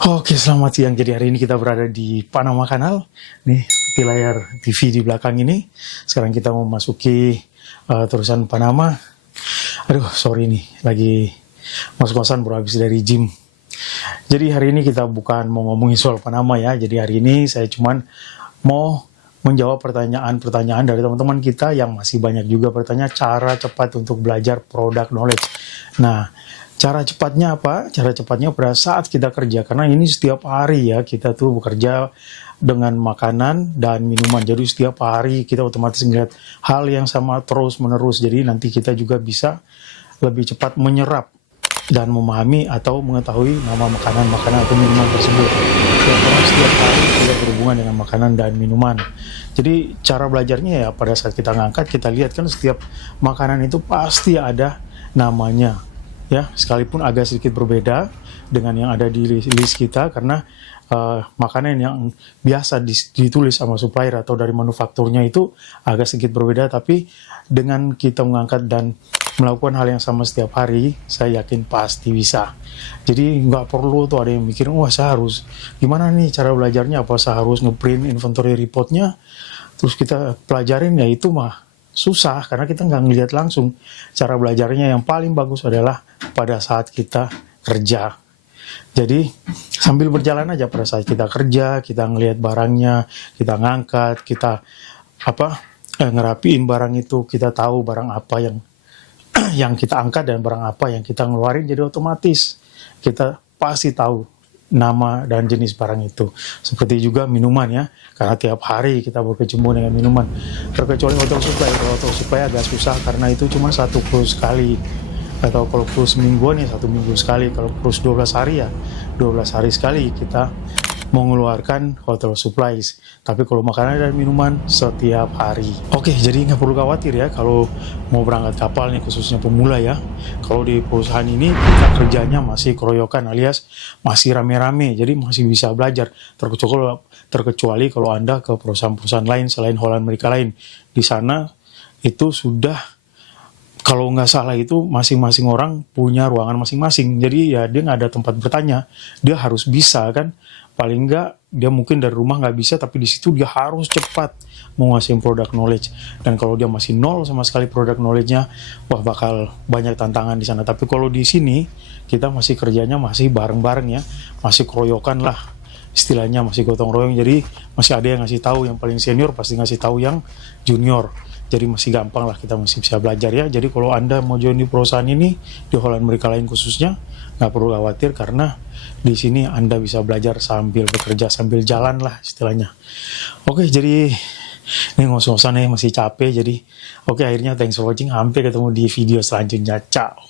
Oke, selamat siang. Jadi hari ini kita berada di Panama Canal. Nih, seperti layar TV di belakang ini. Sekarang kita mau masuki terusan Panama. Aduh, sorry nih, lagi ngos-ngosan baru habis dari gym. Jadi hari ini kita bukan mau ngomongin soal Panama ya. Jadi hari ini saya cuman mau menjawab pertanyaan-pertanyaan dari teman-teman kita yang masih banyak juga bertanya cara cepat untuk belajar product knowledge. Nah, cara cepatnya apa? Cara cepatnya pada saat kita kerja, karena ini setiap hari ya kita tuh bekerja dengan makanan dan minuman. Jadi setiap hari kita otomatis melihat hal yang sama terus menerus. Jadi nanti kita juga bisa lebih cepat menyerap dan memahami atau mengetahui nama makanan-makanan atau minuman tersebut. Ya, karena setiap hari kita berhubungan dengan makanan dan minuman. Jadi cara belajarnya ya pada saat kita ngangkat, kita lihat kan setiap makanan itu pasti ada namanya. Ya, sekalipun agak sedikit berbeda dengan yang ada di list kita, karena makanan yang biasa ditulis sama supplier atau dari manufakturnya itu agak sedikit berbeda, tapi dengan kita mengangkat dan melakukan hal yang sama setiap hari, saya yakin pasti bisa. Jadi nggak perlu tuh ada yang mikir, wah saya harus gimana nih cara belajarnya, apa saya harus ngeprint inventory reportnya, terus kita pelajarin, ya itu mah susah karena kita nggak ngelihat langsung. Cara belajarnya yang paling bagus adalah pada saat kita kerja. Jadi sambil berjalan aja pada saat kita kerja, kita ngelihat barangnya, kita ngangkat, kita ngerapiin barang itu, kita tahu barang apa yang yang kita angkat dan barang apa yang kita ngeluarin, jadi otomatis kita pasti tahu nama dan jenis barang itu. Seperti juga minuman ya, karena tiap hari kita berkecimpung dengan minuman. Terkecuali hotel supply, kalau hotel supply agak susah karena itu cuma satu cruise sekali. Atau kalau cruise mingguan ya 1 minggu sekali, kalau cruise 12 hari ya 12 hari sekali kita mengeluarkan hotel supplies. Tapi kalau makanan dan minuman setiap hari. Oke, jadi nggak perlu khawatir ya kalau mau berangkat kapal nih, khususnya pemula ya. Kalau di perusahaan ini kita kerjanya masih keroyokan alias masih rame-rame, jadi masih bisa belajar. Terkecuali kalau Anda ke perusahaan-perusahaan lain selain Holland Amerika lain. Di sana itu sudah, kalau nggak salah itu masing-masing orang punya ruangan masing-masing. Jadi ya dia nggak ada tempat bertanya. Dia harus bisa kan. Paling nggak dia mungkin dari rumah nggak bisa, tapi di situ dia harus cepat menguasai product knowledge. Dan kalau dia masih nol sama sekali product knowledge-nya, wah bakal banyak tantangan di sana. Tapi kalau di sini kita masih kerjanya masih bareng-bareng ya, masih keroyokan lah. Istilahnya masih gotong royong. Jadi masih ada yang ngasih tahu, yang paling senior pasti ngasih tahu yang junior. Jadi masih gampang lah, kita masih bisa belajar ya. Jadi kalau Anda mau join di perusahaan ini, di Holland Amerika lain khususnya, nggak perlu khawatir karena di sini Anda bisa belajar sambil bekerja, sambil jalan lah istilahnya. Oke, jadi ini ngos-ngosan ya, masih capek. Jadi oke, akhirnya thanks for watching. Sampai ketemu di video selanjutnya. Ciao.